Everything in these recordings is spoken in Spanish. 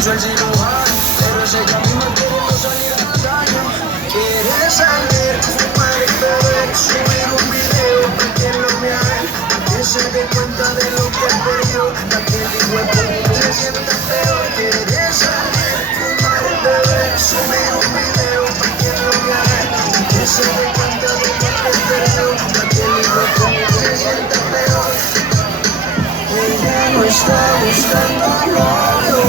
hizo el cirujano, pero sé que a mí me quiere salir al daño. Quiere salir, fumar y beber, subir un video para que lo vea, que se dé cuenta de lo que he pedido, para que el hijo de puta se sienta peor. Quiere salir, fumar y beber, subir un video para que lo vea, que se dé cuenta de lo que he pedido, para que el hijo de puta se sienta peor. Ella no está buscando novio,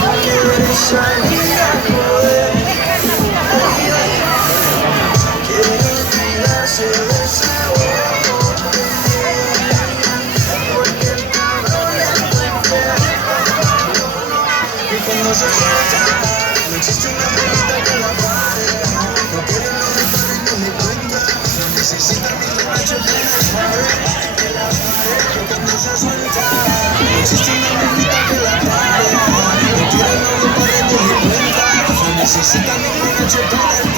no quiere salir a joder, quiere olvidarse de ese bobo, porque el cabrón le fue infiel. Y cuando se suelta, no existe una pelota que la pare, no quiere no me pare ni me cuenta, no necesita ni borracho que la pare. Cuando se suelta, no existe una mamita que la pare. No quiere no me pare ni me cuenta, no necesita ninguna chupar.